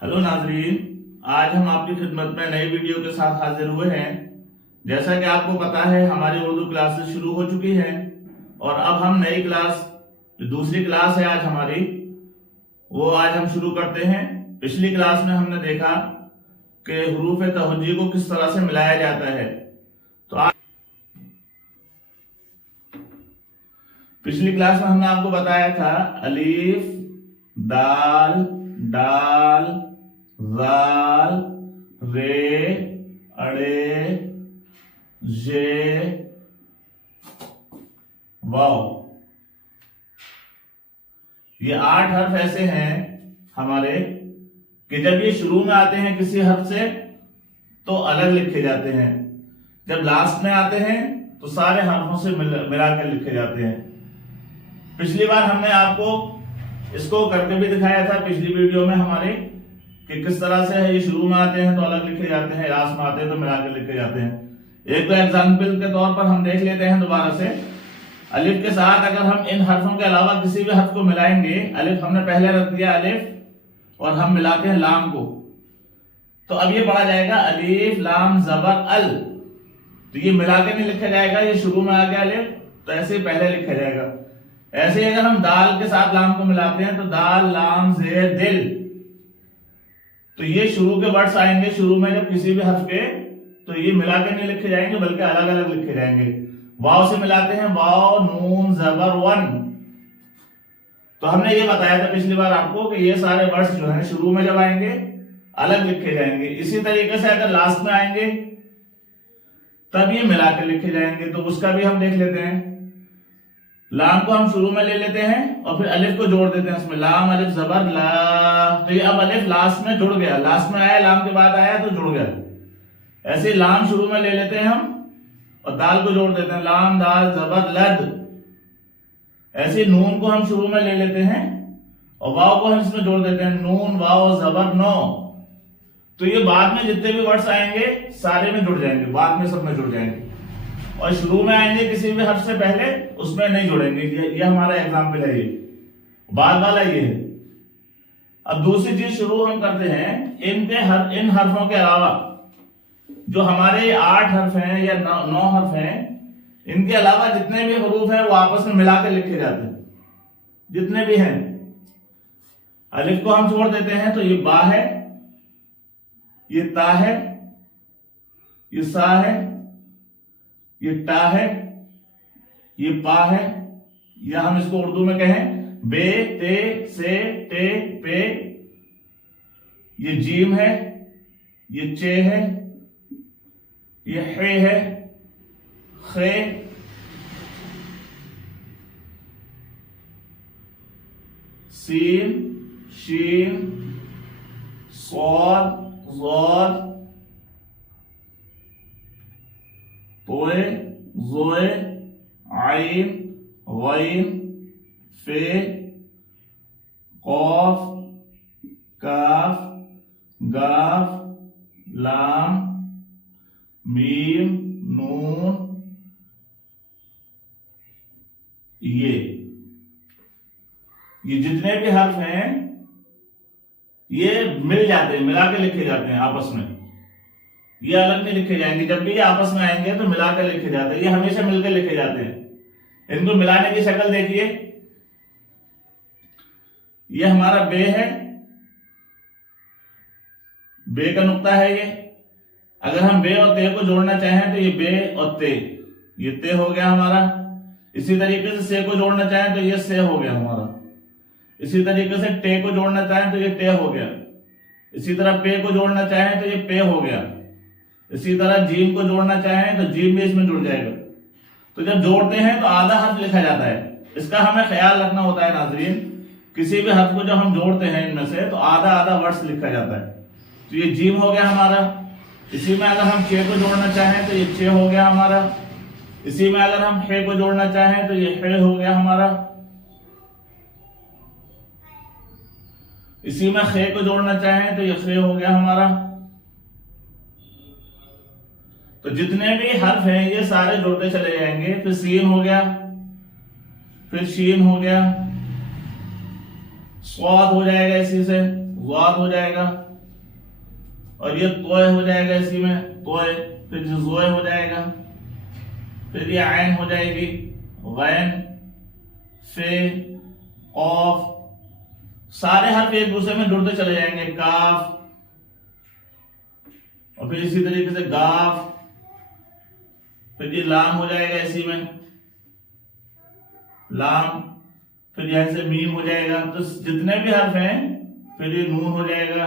Hello नाजरीन, आज हम आपकी खिदमत में नई वीडियो के साथ हाजिर हुए हैं। जैसा कि आपको पता है हमारी उर्दू क्लासेस शुरू हो चुकी हैं और अब हम नई क्लास, जो दूसरी क्लास है आज हमारी, वो आज हम शुरू करते हैं। पिछली क्लास में हमने देखा कि हुरूफ तहज्जी को किस तरह से मिलाया जाता है। तो आज पिछली क्लास में हमने आपको बताया था अलीफ, दाल, डाल, जाल, रे, अड़े, जे, वाव। ये 8 हर्फ ऐसे हैं हमारे कि जब ये शुरू में आते हैं किसी हर्फ से तो अलग लिखे जाते हैं, जब लास्ट में आते हैं तो सारे हर्फों से मिलाकर लिखे जाते हैं। पिछली बार हमने आपको इसको करके भी दिखाया था पिछली वीडियो में हमारे कि किस तरह से है, ये शुरू में आते हैं तो अलग लिखे जाते हैं, लास्ट में आते हैं तो मिलाकर लिखे जाते हैं। एक तो एग्जाम्पल के तौर पर हम देख लेते हैं दोबारा से। अलिफ के साथ अगर हम इन हर्फों के अलावा किसी भी हर्फ को मिलाएंगे, अलिफ हमने पहले रख दिया अलिफ और हम मिलाते हैं लाम को, तो अब ये पढ़ा जाएगा अलिफ लाम जबर अल। तो ये मिलाकर नहीं लिखा जाएगा, ये शुरू में आ गया अलिफ तो ऐसे ही पहले लिखा जाएगा। ऐसे ही अगर हम दाल के साथ लाम को मिलाते हैं तो दाल लाम जे दिल, तो ये शुरू के वर्ड्स आएंगे शुरू में जब किसी भी हर्फ के, तो ये मिलाकर नहीं लिखे जाएंगे बल्कि अलग अलग लिखे जाएंगे। वाव से मिलाते हैं वाव नून जबर वन। तो हमने ये बताया था पिछली बार आपको कि ये सारे वर्ड्स जो हैं शुरू में जब आएंगे अलग लिखे जाएंगे। इसी तरीके से अगर लास्ट में आएंगे तब ये मिलाकर लिखे जाएंगे। तो उसका भी हम देख लेते हैं। लाम को हम शुरू में ले लेते हैं और फिर अलिफ को जोड़ देते हैं उसमें, लाम अलिफ जबर ला। तो ये अब अलिफ लास्ट में जुड़ गया, लास्ट में आया लाम के बाद आया तो जुड़ गया। ऐसे लाम शुरू में ले लेते हैं हम और दाल को जोड़ देते हैं, लाम दाल जबर लद। ऐसे नून को हम शुरू में ले लेते हैं और वाव को हम इसमें जोड़ देते हैं, नून वाव जबर नो। तो ये बाद में जितने भी वर्ड्स आएंगे सारे में जुड़ जाएंगे, बाद में सब में जुड़ जाएंगे। और शुरू में आएंगे किसी भी हर्फ से पहले उसमें नहीं जुड़ेंगे। ये हमारा एग्जाम्पल है, ये बाद वाला ये है। अब दूसरी चीज शुरू हम करते हैं, इन हर्फों के अलावा जो हमारे 8 हर्फ हैं या 9 हर्फ हैं, इनके अलावा जितने भी हरूफ हैं वो आपस में मिलाकर लिखे जाते हैं, जितने भी हैं। अलिफ को हम जोड़ देते हैं तो ये बा है, ये ता है, ये सा है, ये टा है, ये पा है, या हम इसको उर्दू में कहें बे ते से टे पे। ये जीम है, ये चे है, ये हे है, खे, सीन, शीन, स्वाद, ज़ाद, तोए, जोए, आइन, गैन, फे, कौफ, काफ, गाफ, लाम, मीम, नून। ये जितने भी हर्फ हैं ये मिल जाते हैं, मिला के लिखे जाते हैं आपस में। ये अलग नहीं लिखे जाएंगे, जब भी ये आपस में आएंगे तो मिलाकर लिखे जाते हैं, ये हमेशा मिलकर लिखे जाते हैं। इनको मिलाने की शक्ल देखिए, ये हमारा बे है, बे का नुक्ता है ये। अगर हम बे और ते को जोड़ना चाहें तो ये बे और ते, ये ते हो गया हमारा। इसी तरीके से को जोड़ना चाहें तो ये से हो गया हमारा। इसी तरीके से टे को जोड़ना चाहें तो ये टे हो गया। इसी तरह पे को जोड़ना चाहें तो ये पे हो गया। इसी तरह जीम को जोड़ना चाहें तो जीम भी इसमें जुड़ जाएगा। तो जब जोड़ते हैं तो आधा हर्फ लिखा जाता है, इसका हमें ख्याल रखना होता है नाजरीन। किसी भी हर्फ को जब हम जोड़ते हैं इनमें से तो आधा आधा वर्ड्स लिखा जाता है। तो ये जीम हो गया हमारा। इसी में अगर हम चे को जोड़ना चाहें तो ये चे हो गया हमारा। इसी में अगर हम हे को जोड़ना चाहें तो ये हे हो गया हमारा। इसी में खे को जोड़ना चाहें तो ये खे हो गया हमारा। तो जितने भी हर्फ हैं ये सारे जुड़ते चले जाएंगे। फिर सीन हो गया, फिर शीन हो गया, स्वाद हो जाएगा, इसी से वाद हो जाएगा, और ये तोय हो जाएगा इसी में, तोय, फिर जोय हो जाएगा, फिर ये आयन हो जाएगी, गैन, फे, ऑफ, सारे हर्फ एक दूसरे में जुड़ते चले जाएंगे, काफ, और फिर इसी तरीके से गाफ, फिर ये लाम हो जाएगा इसी में, लाम, फिर यहां से मीम हो जाएगा। तो जितने भी हर्फ हैं, फिर ये नून हो जाएगा,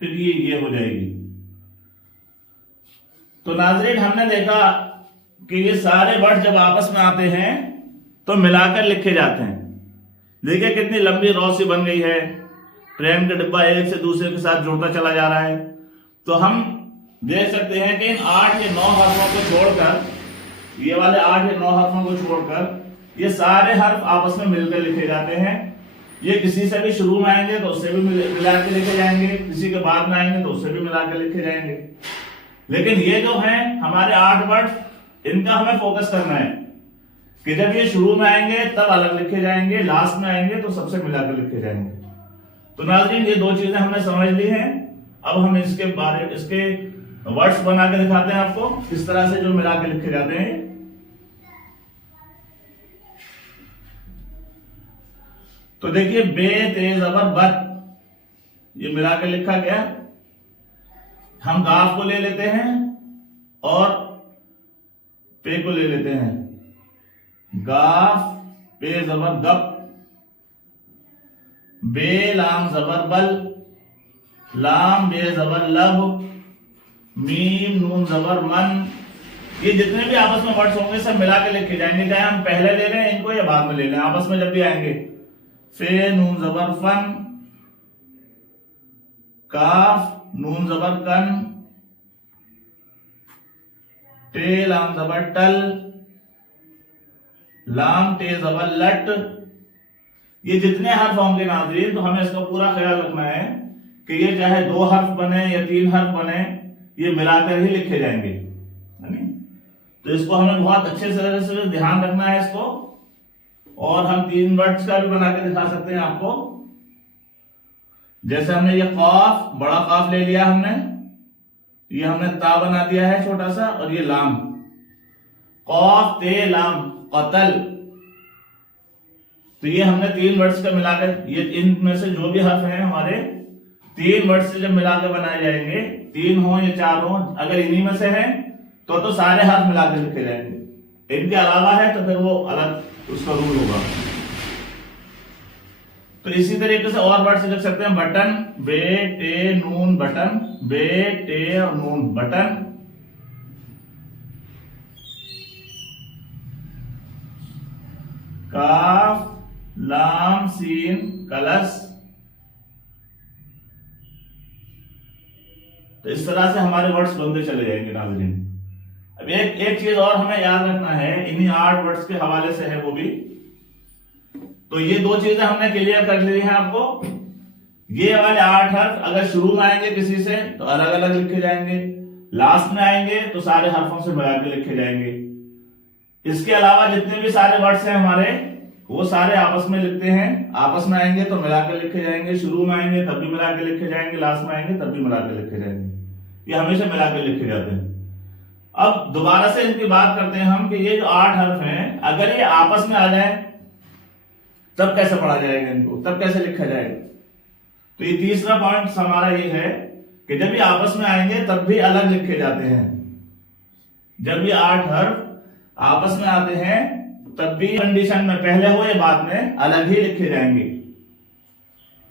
फिर ये हो जाएगी। तो नाज़रीन, हमने देखा कि ये सारे वर्ड जब आपस में आते हैं तो मिलाकर लिखे जाते हैं। देखिए कितनी लंबी रौ सी बन गई है, ट्रेन का डिब्बा एक से दूसरे के साथ जुड़ता चला जा रहा है। तो हम देख सकते हैं कि इन 8 या 9 हर्फों को छोड़कर, ये वाले 8 या 9 हर्फों को छोड़कर ये सारे हर्फ आपस में मिलकर लिखे जाते हैं। ये किसी से भी शुरू में आएंगे तो उससे भी मिला के लिखे जाएंगे, किसी के बाद में आएंगे तो उससे भी मिला के लिखे जाएंगे। लेकिन ये जो हैं हमारे 8 वर्ड, इनका हमें फोकस करना है कि जब ये शुरू में आएंगे तब अलग लिखे जाएंगे, लास्ट में आएंगे तो सबसे मिलाकर लिखे जाएंगे। तो नाज़रीन, ये 2 चीजें हमने समझ ली हैं। अब हम इसके वर्ड्स बना के दिखाते हैं आपको किस तरह से जो मिला के लिखे जाते हैं। तो देखिए, बे ते जबर बत, ये मिला के लिखा गया। हम गाफ को ले लेते हैं और पे को ले लेते हैं, गाफ पे जबर गप, बे लाम जबर बल, लाम बे जबर लब, मीम नून जबर मन। ये जितने भी आपस में वर्ड्स होंगे सब मिला के लिखे जाएंगे, चाहे हम पहले ले लें इनको या बाद में ले लें, आपस में जब भी आएंगे। फे नून जबर फन, काफ नून जबर कन, टे लाम जबर टल, लाम टे जबर लट। ये जितने हर्फ होंगे नाज़रीन, तो हमें इसका पूरा ख्याल रखना है कि ये चाहे 2 हर्फ बने या 3 हर्फ बने, ये मिलाकर ही लिखे जाएंगे। तो इसको हमें बहुत अच्छे से ध्यान रखना है इसको। और हम 3 वर्ड्स का भी बना के दिखा सकते हैं आपको। जैसे हमने ये काफ, बड़ा काफ ले लिया हमने, ये हमने ता बना दिया है छोटा सा, और ये लाम, काफ ते लाम कतल। तो ये हमने 3 वर्ड्स का मिलाकर, ये इनमें से जो भी हर्फ हैं हमारे 3 वर्ड्स से जब मिलाकर बनाए जाएंगे, 3 हो या 4 हो, अगर इन्हीं में से हैं तो सारे हर्फ मिलाकर लिखे जाएंगे। इनके अलावा है तो फिर वो अलग उसका रूल होगा। तो इसी तरीके से और वर्ड से लिख सकते हैं, बटन, बे टे नून बटन, बे टे और नून बटन। काफ लाम सीन कलश। तो इस तरह से हमारे वर्ड्स बनते चले जाएंगे नाज़रीन। अब एक चीज और हमें याद रखना है, इन्हीं 8 वर्ड्स के हवाले से है वो भी। तो ये 2 चीजें हमने क्लियर कर ली हैं आपको। ये वाले 8 हर्फ अगर शुरू में आएंगे किसी से तो अलग अलग लिखे जाएंगे, लास्ट में आएंगे तो सारे हर्फों से मिला के लिखे जाएंगे। इसके अलावा जितने भी सारे वर्ड्स हैं हमारे, वो सारे आपस में लिखते हैं। आपस में आएंगे तो मिला के लिखे जाएंगे, शुरू में आएंगे तब भी मिला के लिखे जाएंगे, लास्ट में आएंगे तब भी मिला के लिखे जाएंगे। ये हमेशा मिला के लिखे जाते हैं। अब दोबारा से इनकी बात करते हैं हम कि ये जो 8 हर्फ हैं, अगर ये आपस में आ जाए तब कैसे पढ़ा जाएगा इनको, तब कैसे लिखा जाएगा। तो ये तीसरा पॉइंट हमारा ये है कि जब ये आपस में आएंगे तब भी अलग लिखे जाते हैं। जब ये 8 हर्फ आपस में आते हैं तब भी कंडीशन में, पहले हो या बाद में, अलग ही लिखे जाएंगे।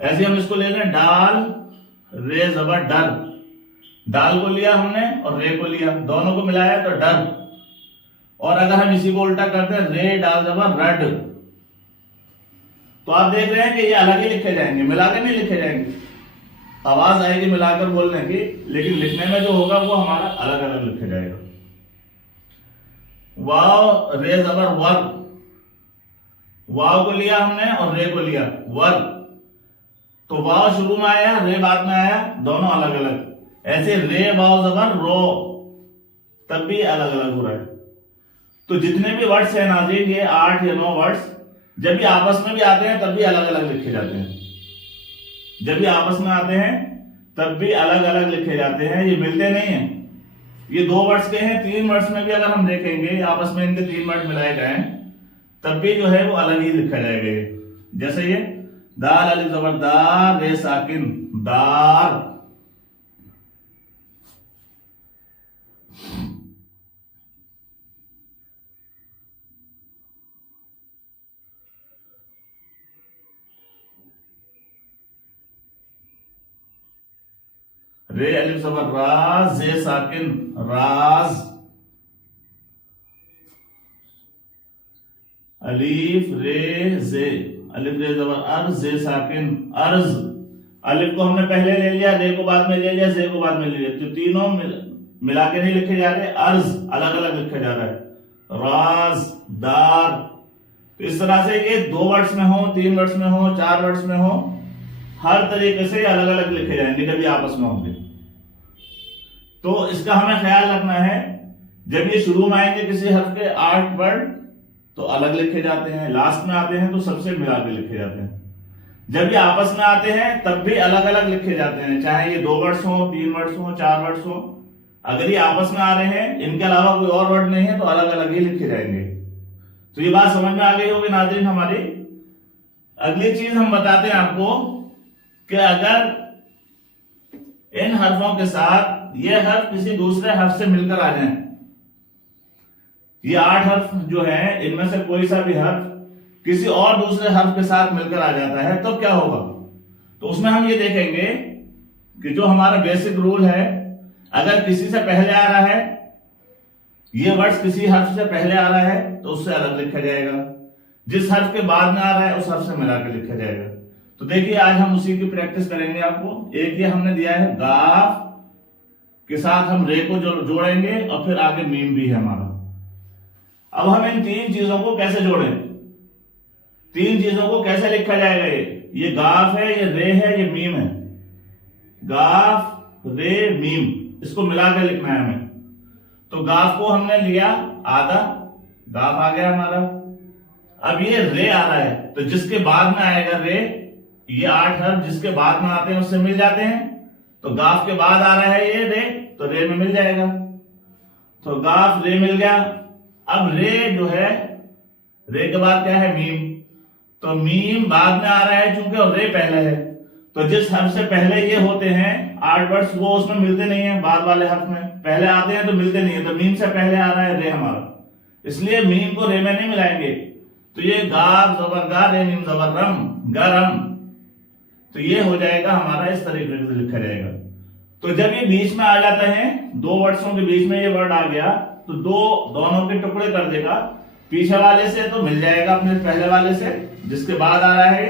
ऐसे हम इसको ले लें, डाल रे जबर डर। डाल को लिया हमने और रे को लिया, दोनों को मिलाया तो डर। और अगर हम इसी को उल्टा करते हैं, रे डाल जबर रड, तो आप देख रहे हैं कि ये अलग ही लिखे जाएंगे, मिलाकर नहीं लिखे जाएंगे। आवाज आएगी मिलाकर बोलने की, लेकिन लिखने में जो होगा वो हमारा अलग अलग लिखे जाएगा। वाव रे जबर वर, वाव को लिया हमने और रे को लिया, वर। तो वाव शुरू में आया, रे बाद में आया, दोनों अलग अलग। ऐसे रे वाव जबर रो, तब भी अलग अलग हो रहा है। तो जितने भी वर्ड्स हैं नाज़रीन, ये 8 या 9 वर्ड्स, जब भी आपस में भी आते हैं तब भी अलग अलग लिखे जाते हैं। जब भी आपस में आते हैं तब भी अलग अलग लिखे जाते हैं, ये मिलते नहीं हैं। ये 2 वर्ड्स के हैं, 3 वर्ड्स में भी अगर हम देखेंगे आपस में इनके 3 वर्ड मिलाए गए तब भी जो है वो अलग ही लिखा जाएगा। जैसे ये दाल अलिफ जबर दार रे साकिन दार, रे अलिफ जबर राज जे साकिन राज, अलिफ रे जे अलिफ रे जबर अर्ज जे साकिन अर्ज, अलिफ को हमने पहले ले लिया, रे को बाद में ले लिया, जे को बाद में ले लिया, तो तीनों मिला के नहीं लिखे जा रहे, अर्ज अलग अलग लिखा जा रहा है, राज दार। तो इस तरह से ये 2 वर्ड्स में हो, 3 वर्ड्स में हो, 4 वर्ड्स में हो, हर तरीके से अलग अलग लिखे जाएंगे कभी आपस में होंगे। तो इसका हमें ख्याल रखना है, जब ये शुरू में आएंगे किसी हर्फ के 8 वर्ड तो अलग लिखे जाते हैं, लास्ट में आते हैं तो सबसे मिला के लिखे जाते हैं। जब ये आपस में आते हैं तब भी अलग अलग लिखे जाते हैं, चाहे ये 2 वर्ड्स हो, 3 वर्ड्स हो, 4 वर्ड्स हो। अगर ये आपस में आ रहे हैं, इनके अलावा कोई और वर्ड नहीं है, तो अलग अलग ही लिखे जाएंगे। तो ये बात समझ में आ गई होगी नाज़रीन हमारी। अगली चीज हम बताते हैं आपको कि अगर इन हर्फों के साथ ये हर्फ किसी दूसरे हर्फ से मिलकर आ जाए, ये 8 हर्फ जो है इनमें से कोई सा भी हर्फ किसी और दूसरे हर्फ के साथ मिलकर आ जाता है, तब क्या होगा? तो उसमें हम ये देखेंगे कि जो हमारा बेसिक रूल है, अगर किसी से पहले आ रहा है, ये वर्ड्स किसी हर्फ से पहले आ रहा है तो उससे अलग लिखा जाएगा, जिस हर्फ के बाद में आ रहा है उस हर्फ से मिलाकर लिखा जाएगा। तो देखिए आज हम उसी की प्रैक्टिस करेंगे आपको। एक ये हमने दिया है गाफ के साथ हम रे को जोड़ेंगे और फिर आगे मीम भी है हमारा। अब हम इन 3 चीजों को कैसे जोड़ें, 3 चीजों को कैसे लिखा जाएगा? ये गाफ है, ये रे है, ये मीम है। गाफ रे मीम, इसको मिलाकर लिखना है हमें। तो गाफ को हमने लिया आधा, गाफ आ गया हमारा। अब ये रे आ रहा है, तो जिसके बाद में आएगा रे, ये 8 हर्फ जिसके बाद में आते हैं उससे मिल जाते हैं। तो गाफ के बाद आ रहा है ये रे, तो रे में मिल जाएगा। तो गाफ रे मिल गया। अब रे जो है, रे के बाद क्या है? मीम। तो मीम बाद में आ रहा है चूंकि, और रे पहले है, तो जिस हर्फ से पहले ये होते हैं 8 वर्ड्स, वो उसमें मिलते नहीं है। बाद वाले हर्फ में पहले आते हैं तो मिलते नहीं है। तो मीम से पहले आ रहा है रे हमारा, इसलिए मीम को रे में नहीं मिलाएंगे। तो ये गाफ जबर गा, रे मीम जबर रम, गरम। तो ये हो जाएगा हमारा, इस तरीके से लिखा जाएगा। तो जब ये बीच में आ जाता है, 2 वर्ड्सों के बीच में ये वर्ड आ गया, तो दोनों के टुकड़े कर देगा। पीछे वाले से तो मिल जाएगा अपने पहले वाले से, जिसके बाद आ रहा है,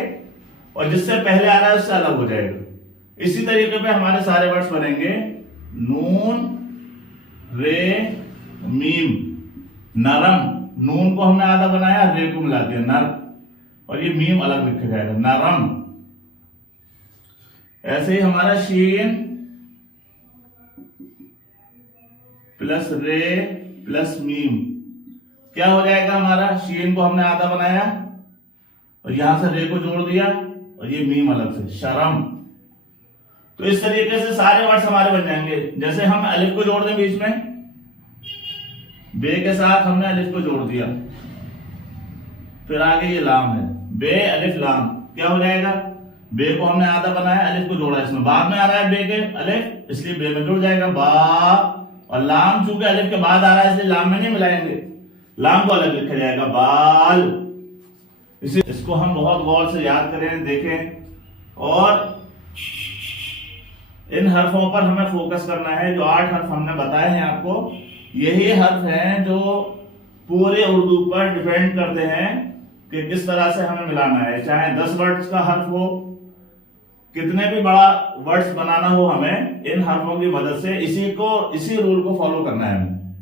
और जिससे पहले आ रहा है उससे अलग हो जाएगा। इसी तरीके पे हमारे सारे वर्ड्स बनेंगे। नून रे मीम नरम, नून को हमने आधा बनाया, रे को मिला दिया नर, और ये मीम अलग लिखा जाएगा नरम। ऐसे ही हमारा शीन प्लस रे प्लस मीम क्या हो जाएगा हमारा? शीन को हमने आधा बनाया और यहां से रे को जोड़ दिया, और ये मीम अलग से शरम। तो इस तरीके से सारे वर्ड्स हमारे बन जाएंगे। जैसे हम अलिफ को जोड़ दें बीच में, बे के साथ हमने अलिफ को जोड़ दिया, फिर आगे ये लाम है, बे अलिफ लाम, क्या हो जाएगा? बे को हमने आधा बनाया, अलिफ को जोड़ा, इसमें बाद में आ रहा है बे के अलिफ, इसलिए बे में जुड़ जाएगा बा। और लाम चूंकि अलिफ के बाद आ रहा है इसलिए लाम में नहीं मिलाएंगे, लाम को अलग लिखा जाएगा बाल। इसको हम बहुत गौर से याद करें, देखें, और इन हर्फों पर हमें फोकस करना है। जो 8 हर्फ हमने बताए हैं आपको, यही हर्फ हैं जो पूरे उर्दू पर डिपेंड करते हैं कि किस तरह से हमें मिलाना है। चाहे 10 वर्ड्स का हर्फ हो, कितने भी बड़ा वर्ड्स बनाना हो, हमें इन हर्फों की मदद से इसी रूल को फॉलो करना है हमें।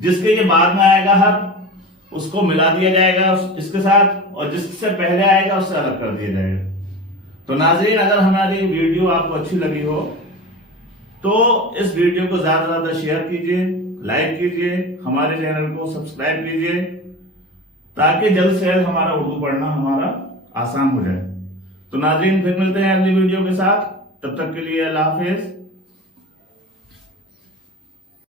जिसके ये बाद में आएगा हर्फ, उसको मिला दिया जाएगा इसके साथ, और जिससे पहले आएगा उससे अलग कर दिया जाएगा। तो नाज़रीन, अगर हमारी वीडियो आपको अच्छी लगी हो तो इस वीडियो को ज्यादा से ज्यादा शेयर कीजिए, लाइक कीजिए, हमारे चैनल को सब्सक्राइब कीजिए, ताकि जल्द से जल्द हमारा उर्दू पढ़ना हमारा आसान हो जाए। तो नाज़रीन, फिर मिलते हैं अगली वीडियो के साथ। तब तक के लिए अल्लाह हाफिज।